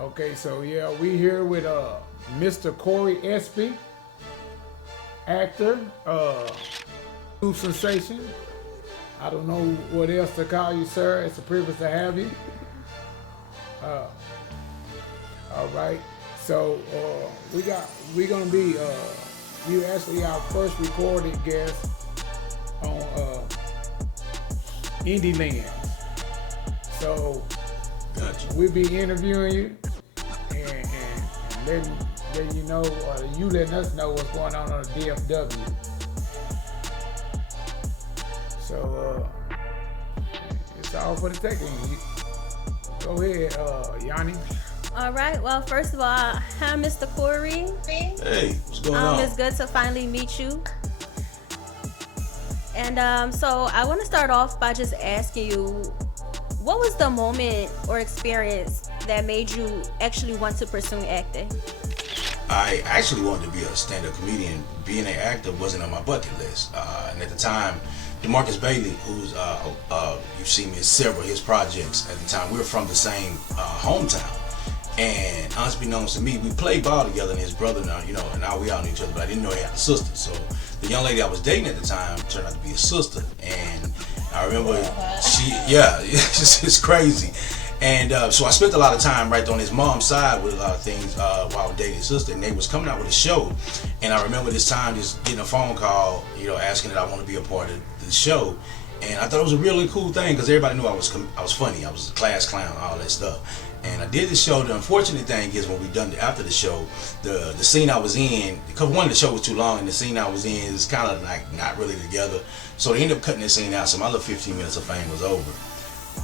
Okay, so yeah, we here with Mr. Cory Espie, actor, new sensation. I don't know what else to call you, sir. It's a privilege to have you. All right. So we're gonna be you actually our first recorded guest on Indie Land. So gotcha. We'll be interviewing you and letting you know, or you letting us know what's going on the DFW. So it's all for the taking. Go ahead, Yanni. All right. Well, first of all, hi, Mr. Cory. Hey, what's going on? It's good to finally meet you. And so I want to start off by just asking you, what was the moment or experience that made you actually want to pursue acting? I actually wanted to be a stand-up comedian. Being an actor wasn't on my bucket list. And at the time, DeMarcus Bailey, who's you've seen me in several of his projects. At the time, we were from the same hometown. And unbeknownst to me, we played ball together, and his brother, and now we all knew each other, but I didn't know he had a sister. So the young lady I was dating at the time turned out to be his sister. And I remember it's crazy. And so I spent a lot of time right on his mom's side with a lot of things while I was dating his sister, and they was coming out with a show. And I remember this time just getting a phone call, asking that I want to be a part of the show. And I thought it was a really cool thing because everybody knew I was funny. I was a class clown, all that stuff. And I did the show. The unfortunate thing is when we done after the show, the scene I was in, because one, the show was too long, and the scene I was in is kind of like not really together. So they ended up cutting that scene out, so my little 15 minutes of fame was over.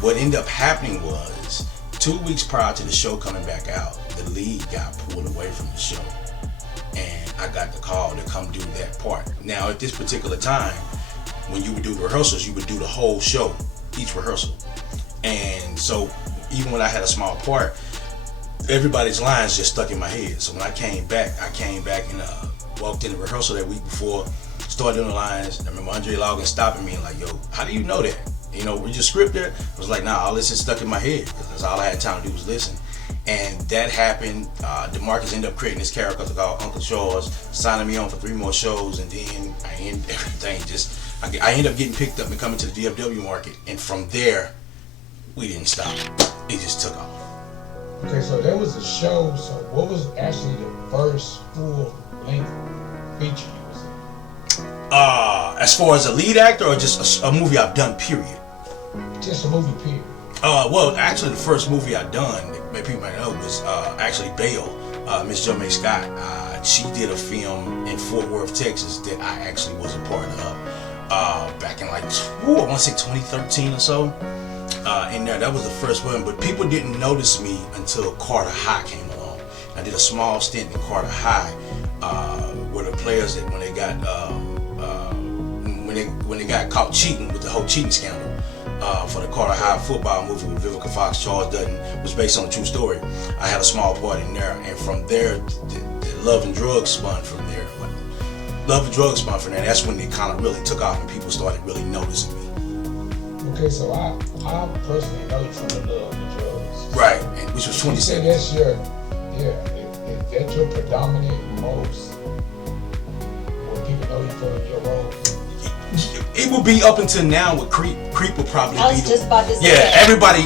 What ended up happening was 2 weeks prior to the show coming back out, the lead got pulled away from the show. And I got the call to come do that part. Now, at this particular time, when you would do the rehearsals, you would do the whole show, each rehearsal. And so even when I had a small part, everybody's lines just stuck in my head. So when I came back and walked in the rehearsal that week before, started doing the lines. I remember Andre Logan stopping me and like, yo, how do you know that? Were you scripted? I was like, nah, all this is stuck in my head because that's all I had time to do was listen. And that happened. DeMarcus ended up creating this character called Uncle Charles, signing me on for 3 more shows, and then I ended up getting picked up and coming to the DFW market. And from there, we didn't stop. It just took off. Okay, so there was a show. So what was actually the first full-length feature you was in? As far as a lead actor or just a movie I've done, period? Just a movie, period. Well, actually, the first movie I done, maybe people might know, was actually Bail, Miss Jo May Scott. She did a film in Fort Worth, Texas, that I actually was a part of back in I want to say 2013 or so. And that was the first one, but people didn't notice me until Carter High came along. I did a small stint in Carter High, where the players that when they got caught cheating with the whole cheating scandal for the Carter High football movie with Vivica Fox, Charles Dutton, was based on a true story. I had a small part in there, and from there, the Love and Drugs spun from there. Love and Drugs spun from there. That's when it kind of really took off, and people started really noticing me. Okay, so I personally know you from the Love and Drugs. Right, which was 2017. You say that's is that your predominant most, where people know you for your role? It would be up until now with Creep. Creep would probably be I was just about to say everybody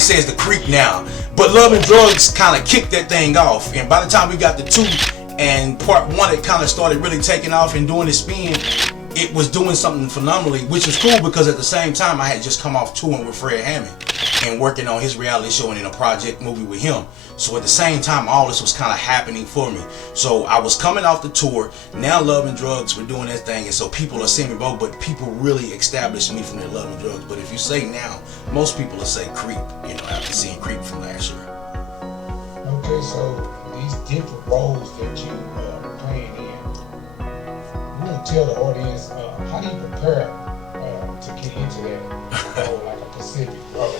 says the Creep now. But Love and Drugs kind of kicked that thing off. And by the time we got to 2 and part 1, it kind of started really taking off and doing its spin. It was doing something phenomenally, which was cool because at the same time I had just come off touring with Fred Hammond and working on his reality show and in a project movie with him. So at the same time, all this was kind of happening for me. So I was coming off the tour. Now Love and Drugs were doing their thing, and so people are seeing me both, but people really established me from their Love and Drugs. But if you say now, most people will say Creep, after seeing Creep from last year. Okay, so these different roles that you are playing in, you want to tell the audience, how do you prepare to get into that role, like a Pacific role?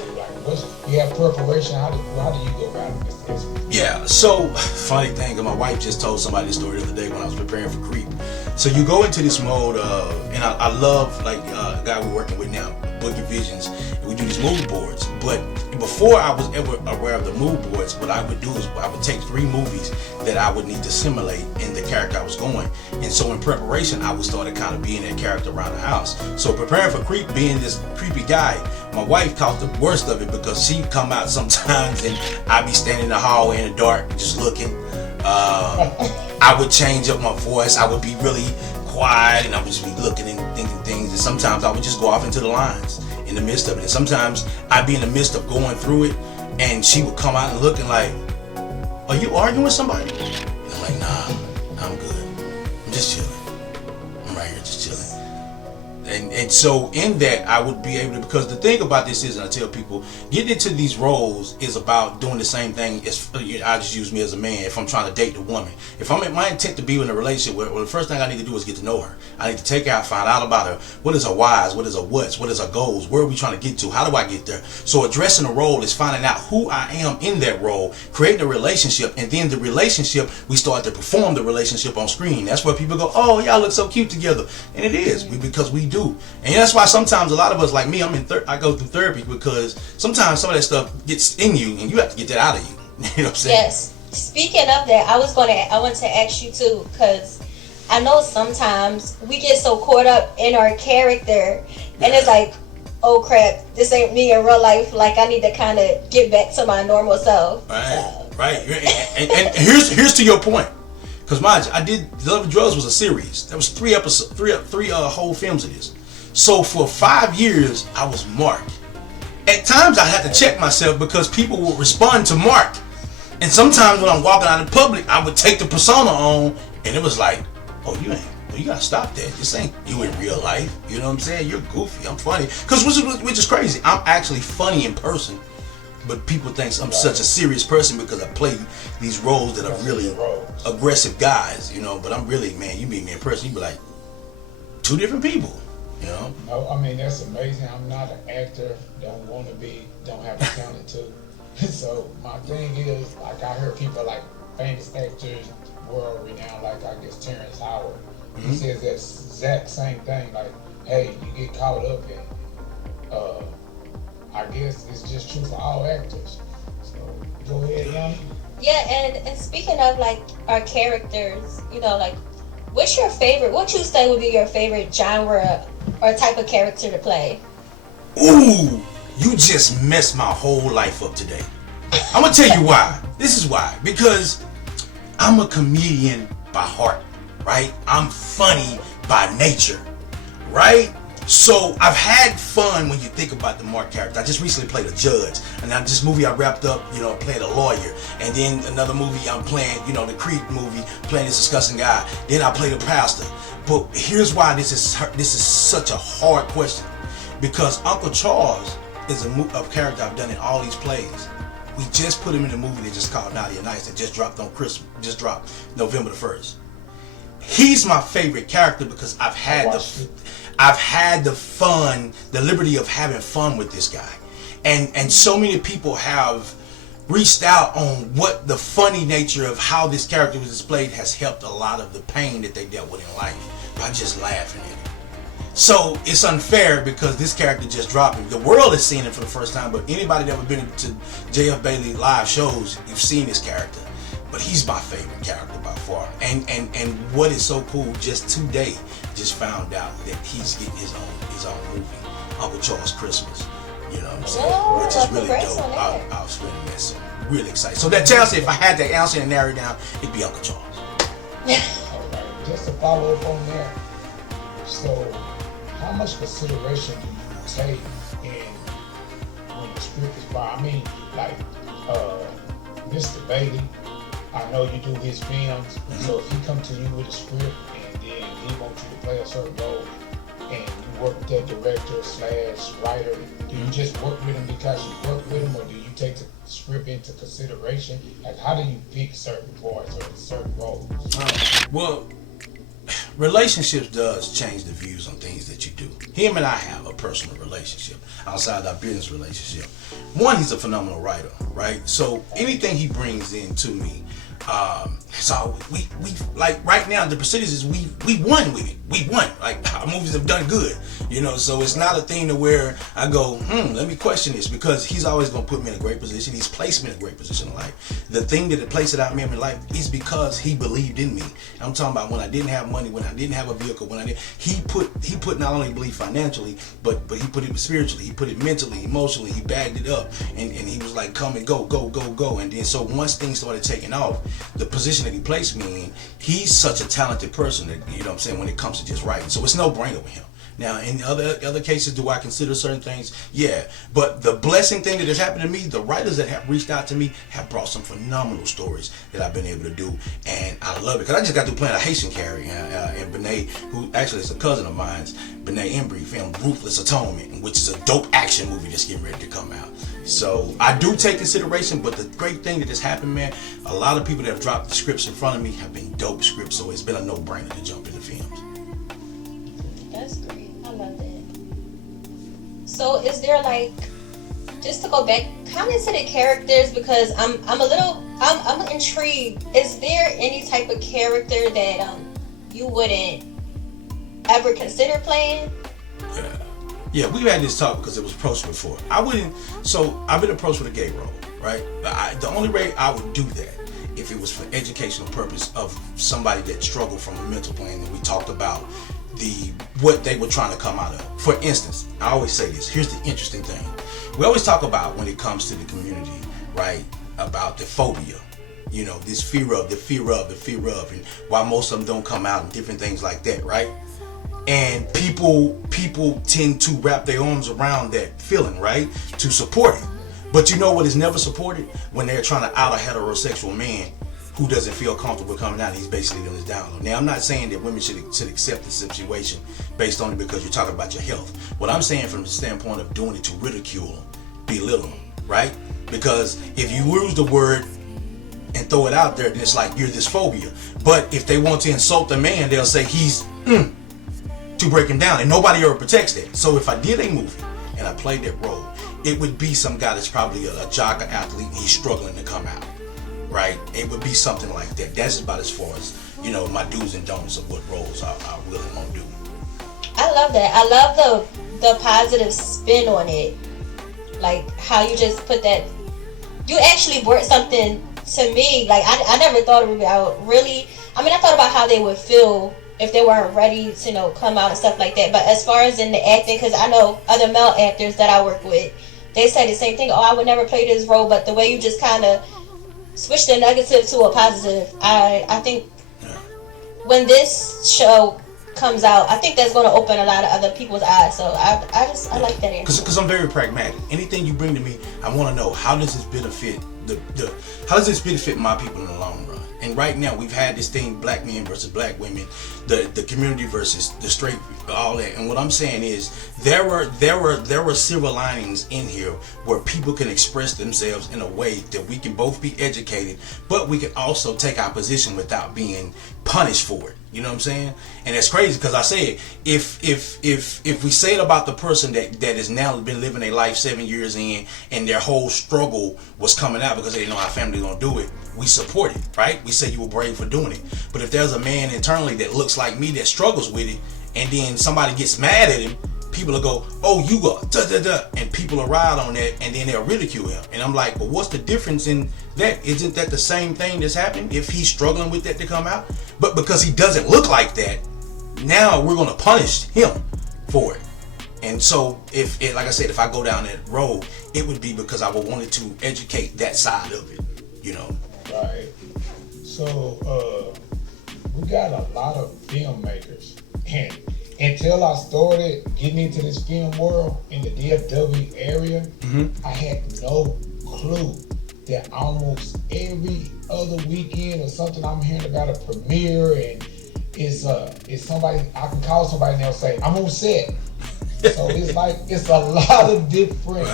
You have preparation. How do you go about this? Yeah, so funny thing, my wife just told somebody this story the other day when I was preparing for Creep. So you go into this mode of, and I love like the guy we're working with now, Boogie Visions, and we do these mood boards. But before I was ever aware of the mood boards, what I would do is I would take 3 movies that I would need to simulate in the character I was going. And so in preparation, I would start kind of being that character around the house. So preparing for being this creepy guy, my wife caught the worst of it because she'd come out sometimes and I'd be standing in the hallway in the dark just looking. I would change up my voice. I would be really quiet and I would just be looking and thinking things. And sometimes I would just go off into the lines in the midst of it. And sometimes I'd be in the midst of going through it and she would come out and looking like, are you arguing with somebody? And I'm like, nah, I'm good. I'm just chilling. I'm right here just chilling. And so in that I would be able to, because the thing about this is, and I tell people, getting into these roles is about doing the same thing as, I just use me as a man, if I'm trying to date the woman. If I'm in my intent to be in a relationship with her, well, the first thing I need to do is get to know her. I need to take her out, find out about her. What is her whys? What is her whats? What is her goals? Where are we trying to get to? How do I get there? So addressing a role is finding out who I am in that role, creating a relationship, and then the relationship, we start to perform the relationship on screen. That's where people go, oh, y'all look so cute together. And it is, because we do. And that's why sometimes a lot of us, like me, I go through therapy because sometimes some of that stuff gets in you and you have to get that out of you. You know what I'm saying? Yes. Speaking of that, I want to ask you too, because I know sometimes we get so caught up in our character and it's like, oh crap, this ain't me in real life. Like I need to kind of get back to my normal self. Right. And here's to your point. Because mind you, I did Love and Drugs was a series. There was 3 episodes, three whole films of this. So for 5 years, I was Mark. At times, I had to check myself because people would respond to Mark. And sometimes when I'm walking out in public, I would take the persona on, and it was like, oh, you gotta stop that. This ain't you in real life. You know what I'm saying? You're goofy. I'm funny. Because which is crazy. I'm actually funny in person, but people think I'm such a serious person because I play these roles that are really aggressive guys, you know. But I'm really, man, you meet me in person, you be like 2 different people. You know? No, I mean, that's amazing. I'm not an actor, don't want to be, don't have the talent to. So my thing is, like I heard people like famous actors, world renowned, like I guess Terrence Howard. Mm-hmm. He says that exact same thing, like, hey, you get caught up in, I guess it's just true for all actors. So go ahead, Yanni. Yeah, and speaking of like our characters, you know, like what you say would be your favorite genre or type of character to play? Ooh, you just messed my whole life up today. I'm gonna tell you why. This is why. Because I'm a comedian by heart, right? I'm funny by nature, right? So I've had fun when you think about the Mark character. I just recently played a judge, and now this movie I wrapped up, you know, playing a lawyer, and then another movie I'm playing, you know, the Creed movie, playing this disgusting guy. Then I played a pastor. But here's why this is such a hard question, because Uncle Charles is a character I've done in all these plays. We just put him in a movie that just called Naughty and Nice that just dropped on Christmas, just dropped November the 1st. He's my favorite character because I've had the fun, the liberty of having fun with this guy. And so many people have reached out on what the funny nature of how this character was displayed has helped a lot of the pain that they dealt with in life by just laughing at it. So it's unfair because this character just dropped it. The world is seeing it for the first time, but anybody that ever been to J.F. Bailey live shows, you've seen this character. But he's my favorite character by far. And what is so cool, just today, just found out that he's getting his own movie, Uncle Charles Christmas. You know what I'm saying? Oh, which is really dope. I was really messing. Really excited. So that tells you if I had to answer and narrow it down, it'd be Uncle Charles. Alright, just to follow up on that. So how much consideration do you take in when the script is by? I mean, like Mr. Bailey, I know you do his films, so if he come to you with a script and then he wants you to play a certain role and you work with that director / writer, do you just work with him because you work with him, or do you take the script into consideration? Like, how do you pick certain parts or certain roles? Well, relationships does change the views on things that you do. Him and I have a personal relationship outside our business relationship. One, he's a phenomenal writer, right? So anything he brings in to me, So we like right now the percentages we won with it. We won. Like our movies have done good, you know. So it's not a thing to where I go, let me question this, because he's always gonna put me in a great position. He's placed me in a great position in life. The thing that placed it out me in life is because he believed in me. I'm talking about when I didn't have money, when I didn't have a vehicle, he put not only belief financially, but he put it spiritually, he put it mentally, emotionally, he bagged it up, and he was like, come and go. And then so once things started taking off, the position that he placed me in, he's such a talented person that, you know what I'm saying, when it comes to just writing. So it's no brainer with him. Now, in other cases, do I consider certain things? Yeah. But the blessing thing that has happened to me, the writers that have reached out to me have brought some phenomenal stories that I've been able to do. And I love it. Because I just got through playing a Haitian character, and Benet, who actually is a cousin of mine, Benet Embry, filmed Ruthless Atonement, which is a dope action movie that's getting ready to come out. So I do take consideration, but the great thing that has happened, man, a lot of people that have dropped the scripts in front of me have been dope scripts. So it's been a no-brainer to jump into films. That's great. I love that. So is there, like, just to go back kind of to the characters, because I'm intrigued. Is there any type of character that you wouldn't ever consider playing? Yeah, we've had this talk because it was approached before. I've been approached with a gay role, right? The only way I would do that if it was for educational purpose of somebody that struggled from a mental plane, and we talked about what they were trying to come out of. For instance, I always say this. Here's the interesting thing. We always talk about, when it comes to the community, right, about the phobia. You know, this fear of, and why most of them don't come out and different things like that, right? And people tend to wrap their arms around that feeling, right, to support it. But you know what is never supported? When they're trying to out a heterosexual man who doesn't feel comfortable coming out. He's basically on his down low. Now, I'm not saying that women should accept the situation based on it because you're talking about your health. What I'm saying from the standpoint of doing it to ridicule, belittle, right? Because if you use the word and throw it out there, then it's like you're this phobia. But if they want to insult the man, they'll say he's to break him down, and nobody ever protects that. So if I did a movie and I played that role, it would be some guy that's probably a jock, an athlete, and he's struggling to come out, right? It would be something like that. That's about as far as, you know, my do's and don'ts of what roles I will and won't do. I love that. I love the positive spin on it. Like how you just put that, you actually brought something to me. Like I never thought about really, I thought about how they would feel if they weren't ready to, you know, come out and stuff like that. But as far as in the acting, because I know other male actors that I work with, they say the same thing. Oh, I would never play this role. But the way you just kind of switch the negative to a positive, I think when this show comes out, I think that's going to open a lot of other people's eyes. So I like that answer. Because I'm very pragmatic. Anything you bring to me, I want to know, how does this benefit how does this benefit my people in the long run? And right now we've had this thing, black men versus black women, the community versus the straight, all that. And what I'm saying is there were silver linings in here where people can express themselves in a way that we can both be educated, but we can also take our position without being punished for it. You know what I'm saying? And that's crazy because I said, if we say it about the person that has now been living their life 7 years in, and their whole struggle was coming out because they didn't know how family gonna do it, we support it, right? We say you were brave for doing it. But if there's a man internally that looks like me that struggles with it, and then somebody gets mad at him, people will go, oh, you go, and people will ride on that, and then they'll ridicule him. And I'm like, well, what's the difference in that? Isn't that the same thing that's happening if he's struggling with that to come out? But because he doesn't look like that, now we're going to punish him for it. And so, like I said, if I go down that road, it would be because I would wanted to educate that side of it, you know. Right. So, we got a lot of filmmakers, and until I started getting into this film world in the DFW area, I had no clue that almost every other weekend or something I'm hearing about a premiere, and it's somebody, I can call somebody and they'll say, I'm on set. So it's a lot of different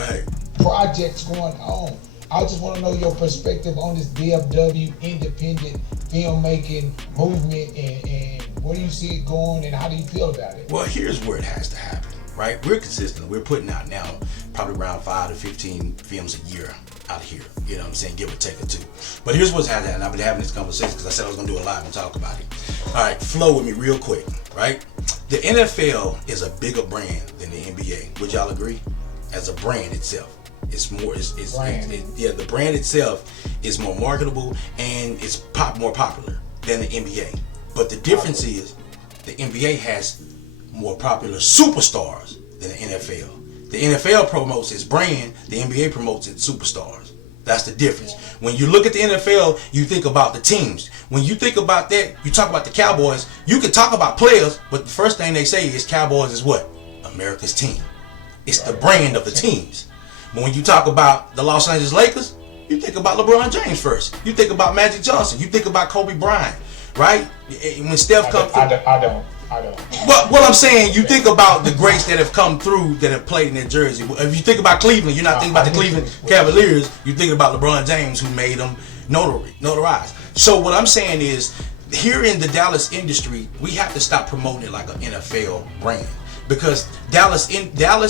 projects going on. I just want to know your perspective on this DFW independent filmmaking movement, and where do you see it going, and how do you feel about it? Well, here's where it has to happen, right? We're consistent. We're putting out now probably around 5 to 15 films a year. out here. You know what I'm saying? Give or take a two. But here's what's happening, and I've been having this conversation because I said I was going to do it live and talk about it. All right, flow with me real quick, right? The NFL is a bigger brand than the NBA. Would y'all agree? As a brand itself. It's more, the brand itself is more marketable and it's more popular than the NBA. But the difference is the NBA has more popular superstars than the NFL. The NFL promotes its brand, the NBA promotes its superstars. That's the difference. When you look at the NFL, you think about the teams. When you think about that, you talk about the Cowboys, you can talk about players, but the first thing they say is Cowboys is what? America's team. It's the brand of the teams. But when you talk about the Los Angeles Lakers, you think about LeBron James first. You think about Magic Johnson. You think about Kobe Bryant, right? When Steph comes through. I don't. But what I'm saying, you think about the greats that have come through that have played in their jersey. If you think about Cleveland, you're not thinking about the Cleveland Cavaliers. You're thinking about LeBron James, who made them notarized. So what I'm saying is, here in the Dallas industry, we have to stop promoting it like an NFL brand. Because Dallas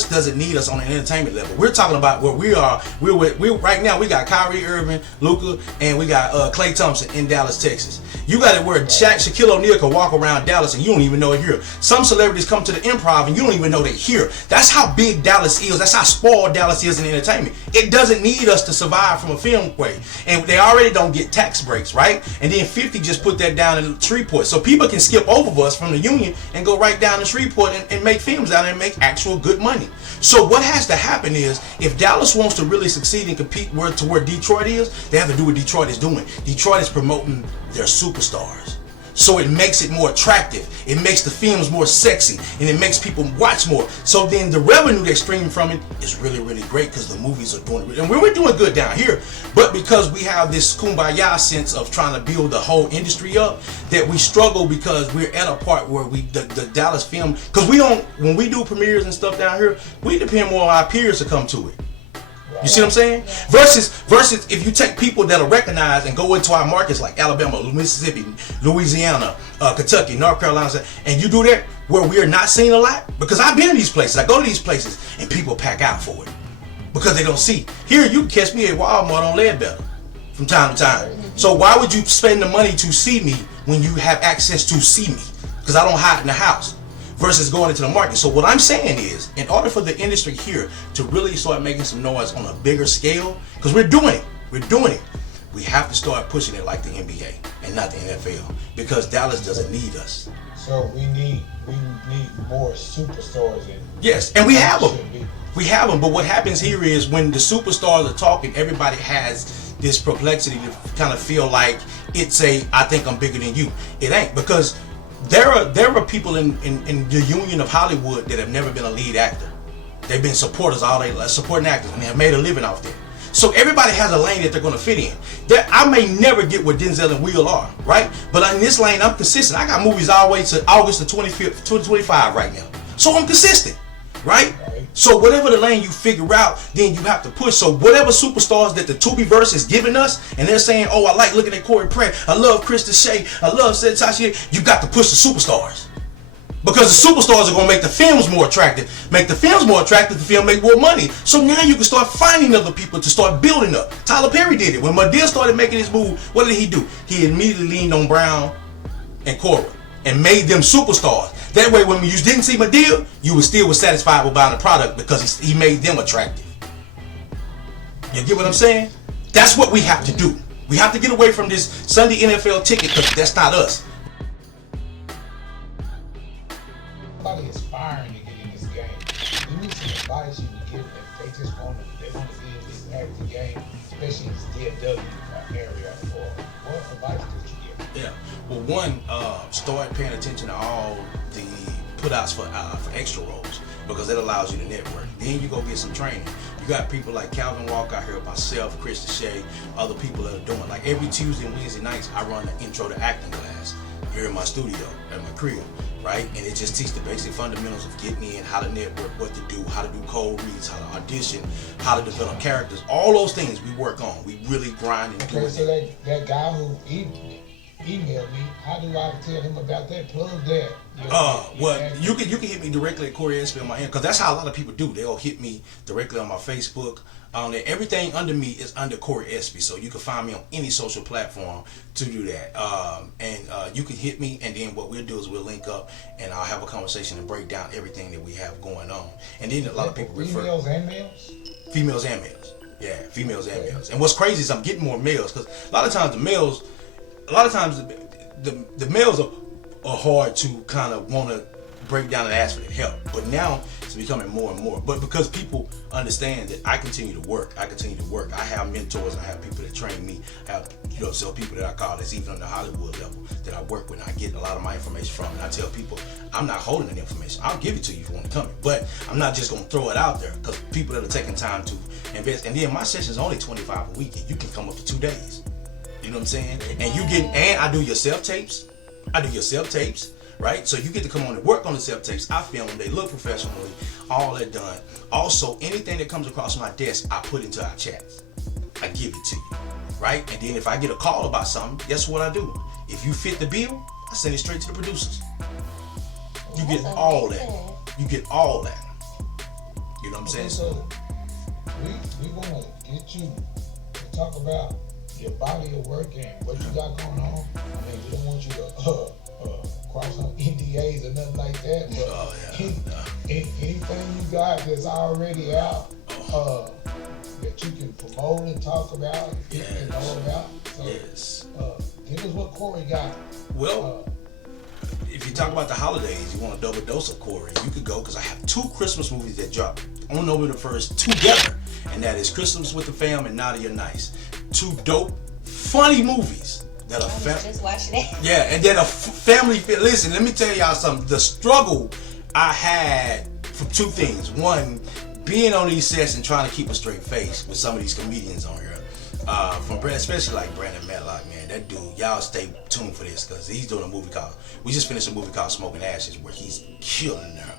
doesn't need us on an entertainment level. We're talking about where we are. We're right now. We got Kyrie Irving, Luka, and we got Klay Thompson in Dallas, Texas. You got it where Shaquille O'Neal can walk around Dallas and you don't even know they're here. Some celebrities come to the Improv and you don't even know they're here. That's how big Dallas is. That's how spoiled Dallas is in entertainment. It doesn't need us to survive from a film way. And they already don't get tax breaks, right? And then 50 just put that down in Shreveport. So people can skip over us from the Union and go right down to Shreveport and make films out and make actual good money. So what has to happen is, if Dallas wants to really succeed and compete to where Detroit is, they have to do what Detroit is doing. Detroit is promoting their superstars. So it makes it more attractive. It makes the films more sexy, and it makes people watch more. So then the revenue they stream from it is really, really great because the movies are doing it. And we're doing good down here. But because we have this kumbaya sense of trying to build the whole industry up, that we struggle because we're at a part where the Dallas film, because when we do premieres and stuff down here, we depend more on our peers to come to it. You see what I'm saying? Versus if you take people that are recognized and go into our markets like Alabama, Mississippi, Louisiana, Kentucky, North Carolina, and you do that where we are not seen a lot, because I've been in these places, I go to these places, and people pack out for it because they don't see. Here, you can catch me at Walmart on Ledbetter from time to time. So why would you spend the money to see me when you have access to see me? Because I don't hide in the house. Versus going into the market. So what I'm saying is, in order for the industry here to really start making some noise on a bigger scale, because we're doing it, we have to start pushing it like the NBA and not the NFL, because Dallas doesn't need us. So we need more superstars. Yes, and we have them. We have them, but what happens here is, when the superstars are talking, everybody has this perplexity to kind of feel like it's I think I'm bigger than you. It ain't, because there are people in the union of Hollywood that have never been a lead actor. They've been supporters all day, supporting actors, and they have made a living off there. So everybody has a lane that they're going to fit in. I may never get what Denzel and Will are, right? But in this lane, I'm consistent. I got movies all the way to August the 25th, 2025 right now. So I'm consistent, right? So whatever the lane you figure out, then you have to push. So whatever superstars that the Tubiverse is giving us, and they're saying, oh, I like looking at Cory Pratt, I love Krista Shea, I love Tasha, you got to push the superstars. Because the superstars are going to make the films more attractive. Make the films more attractive, the film make more money. So now you can start finding other people to start building up. Tyler Perry did it. When Madea started making his move, what did he do? He immediately leaned on Brown and Cory and made them superstars. That way, when you didn't see Madea, you was satisfied with buying the product because he made them attractive. You get what I'm saying? That's what we have to do. We have to get away from this Sunday NFL ticket, because that's not us. Somebody aspiring to get in this game. You need some advice you can give them if they just want to be in this acting game, especially in this DFW area. Or what advice could you give? Yeah. Well, one, start paying attention to all the put-outs for extra roles, because that allows you to network. Then you go get some training. You got people like Calvin Walker out here, myself, Krista Shea, other people that are doing. Like every Tuesday and Wednesday nights, I run an intro to acting class here in my studio, at my crib, right? And it just teaches the basic fundamentals of getting in, how to network, what to do, how to do cold reads, how to audition, how to develop characters. All those things we work on. We really grind and do it. So that guy who email me, how do I tell him about that? Plug that. Well, you can hit me directly at Cory Espie on my end, because that's how a lot of people do. They'll hit me directly on my Facebook. Everything under me is under Cory Espie, so you can find me on any social platform to do that. You can hit me, and then what we'll do is we'll link up, and I'll have a conversation and break down everything that we have going on. And then a lot of people refer females and males. Females and males. Yeah, females and males. And what's crazy is I'm getting more males, because a lot of times the males are hard to kind of want to break down and ask for the help. But now it's becoming more and more. But because people understand that I continue to work. I have mentors. I have people that train me. I have so people that I call that's even on the Hollywood level that I work with, and I get a lot of my information from. And I tell people, I'm not holding that information. I'll give it to you if you want to come in. But I'm not just going to throw it out there, because people that are taking time to invest. And then my session's only $25 a week, and you can come up to 2 days. You know what I'm saying? And I do your self-tapes. Right? So you get to come on and work on the self-tapes. I film them. They look professionally. All that done. Also, anything that comes across my desk, I put into our chats. I give it to you. Right? And then if I get a call about something, guess what I do? If you fit the bill, I send it straight to the producers. You get all that. You get all that. You know what I'm saying? So we want to get you to talk about your body of work and what you got going on. I mean, we don't want you to cross on NDAs or nothing like that. But anything you got that's already out that you can promote and talk about, and people can know about. So, give us what Cory got. Well, if you talk about the holidays, you want a double dose of Cory, you could go, because I have 2 Christmas movies that drop on November the 1st together, and that is Christmas with the Fam and Naughty or Nice. 2 dope, funny movies that are just watching it. Yeah, and then a family. Listen, let me tell y'all something. The struggle I had from 2 things. One, being on these sets and trying to keep a straight face with some of these comedians on here. From Brad, especially like Brandon Matlock, man, that dude, y'all stay tuned for this, because he's doing a movie called, we just finished a movie called Smoking Ashes, where he's killing there.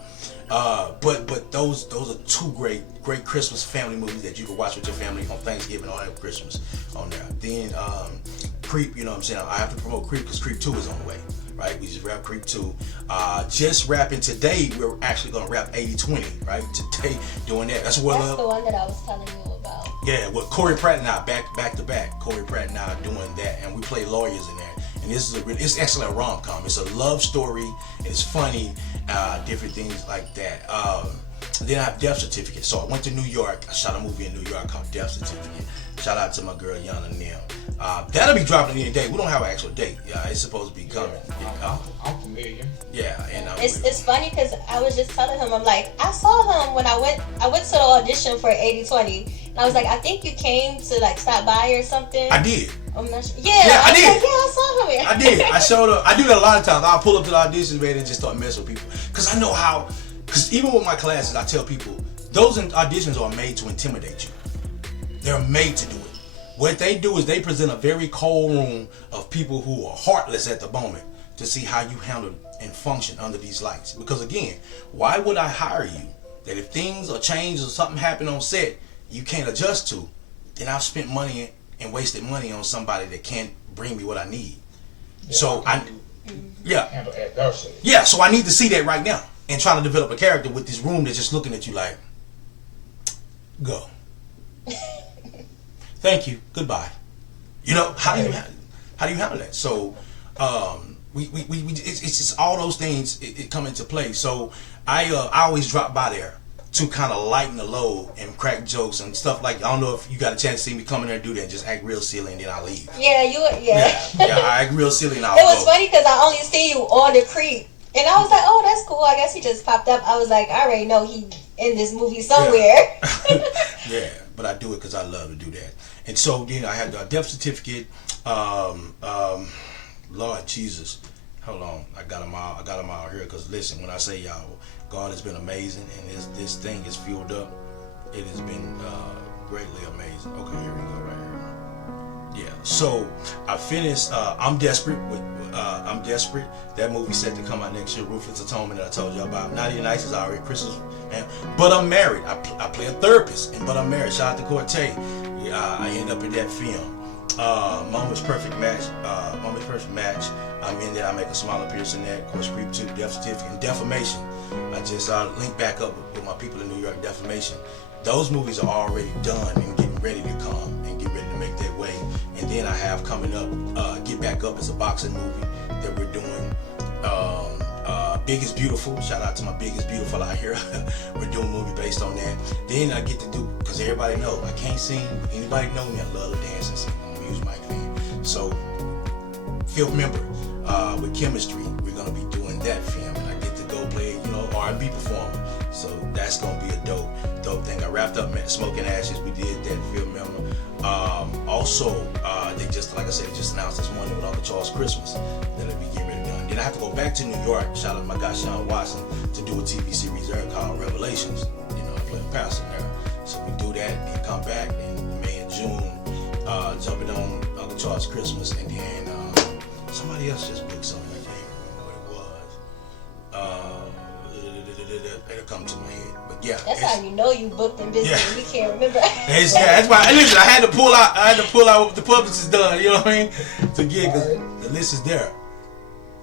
But those are 2 great Christmas family movies that you can watch with your family on Thanksgiving or on Christmas on there. Then Creep, you know what I'm saying? I have to promote Creep, because Creep 2 is on the way. Right, we just wrapped Creep 2. Just wrapping today, we're actually gonna wrap 80-20, right? Today, doing that. That's the one that I was telling you about. Yeah, well, Cory Pratt and I back to back. Cory Pratt and I doing that, and we play lawyers in there. And it's actually a rom-com. It's a love story. It's funny, different things like that. Then I have Death Certificate. So I went to New York. I shot a movie in New York called Death Certificate. Shout out to my girl Yana Neal. That'll be dropping any day. We don't have an actual date. It's supposed to be coming. I'm familiar. Yeah, and it's funny, because I was just telling him, I'm like, I saw him when I went to the audition for 80-20, and I was like, I think you came to like stop by or something. I did. I'm not sure. Yeah, I did. Like, I saw him. I did. I showed up. I do that a lot of times. I'll pull up to the auditions, man, and just start messing with people, because I know how. Because even with my classes, I tell people those auditions are made to intimidate you. They're made to do it. What they do is they present a very cold room of people who are heartless at the moment to see how you handle and function under these lights. Because again, why would I hire you that if things are changed or something happened on set you can't adjust to, then I've spent money and wasted money on somebody that can't bring me what I need. Yeah, so handle adversity. Yeah, so I need to see that right now and trying to develop a character with this room that's just looking at you like, go. Thank you. Goodbye. You know, how do you handle that? So it's just all those things it come into play. So I always drop by there to kind of lighten the load and crack jokes and stuff like. I don't know if you got a chance to see me come in there and do that and just act real silly and then I leave. Yeah, I act real silly and I'll It was funny because I only see you on the Creep. And I was like, oh, that's cool. I guess he just popped up. I was like, I already know he in this movie somewhere. Yeah, but I do it because I love to do that. And so then I had the Death Certificate. Lord Jesus, hold on. I got them all here because listen, when I say y'all, God has been amazing, and this thing is fueled up. It has been greatly amazing. Okay, here we go right here. Yeah. So I finished. I'm Desperate with. I'm Desperate. That movie set to come out next year. Ruthless Atonement that I told you about. Naughty and Nice is already Christmas, man. But I'm married. I play a therapist, but I'm married. Shout out to Cortez. I end up in that film. Mama's Perfect Match. Mama's Perfect Match. I'm in there. I make a small appearance in that. Of course, Creep 2, Death Certificate, and Defamation. I just linked back up with my people in New York. Defamation. Those movies are already done and getting ready to come and get ready to make their way. And then I have coming up, Get Back Up is a boxing movie that we're doing. Big is Beautiful. Shout out to my Big is Beautiful out here. We're doing a movie based on that. Then I get to do, because everybody knows I can't sing. Anybody know me, I love to dance and sing. I'm a music mic fan. So, film member with Chemistry, we're going to be doing that film. And I get to go play, R&B performer. So that's going to be a dope thing. I wrapped up Smoking Ashes. We did that film member. Also, they just, like I said, just announced this morning with Uncle Charles Christmas that'll be getting ready to done. Then I have to go back to New York. Shout out to my guy Sean Watson to do a TV series there called Revelations. I play a pastor there. So we do that and come back in May and June, jumping on Uncle Charles Christmas, and then somebody else just booked something. I can't remember what it was. It'll come to my head. But yeah, that's how you know you booked in business. Yeah. You can't remember. That's why. Listen, I had to pull out what the publicist done. You know what I mean? To get, because the list is there.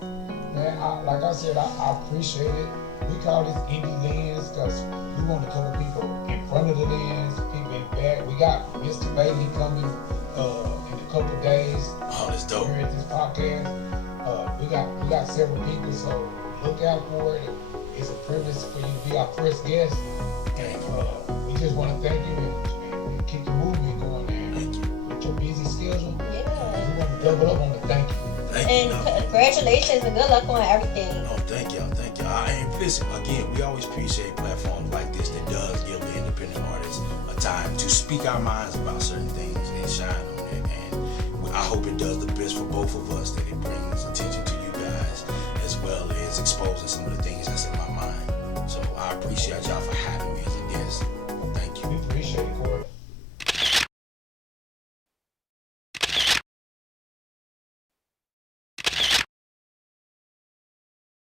Man, like I said, I appreciate it. We call this indie lens because we want to cover people in front of the lens, people in the back. We got Mr. Bailey coming in a couple of days. Oh, that's dope. Here at this podcast. We got several people, so look out for it. It's a privilege for you to be our first guest. And we just want to thank you and keep the movement going there. Thank you. With your busy schedule. Yeah. We want to double up on the thank you. And congratulations and good luck on everything. Oh, thank you. And listen, again, we always appreciate platforms like this that does give the independent artists a time to speak our minds about certain things and shine on it. And I hope it does the best for both of us, that it brings attention to you guys as well as exposing some of the